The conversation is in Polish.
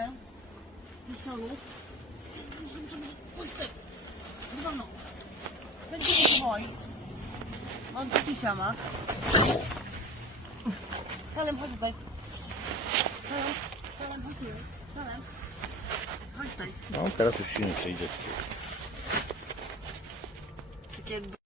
Salem. Pistolu. Pójdź tutaj. Dywaną. Będzie się boi. On kisia ma. Salem, chodź tutaj. Salem, chodź tutaj. Salem. Chodź tutaj. No teraz już się nie przejdzie. Tak jakby...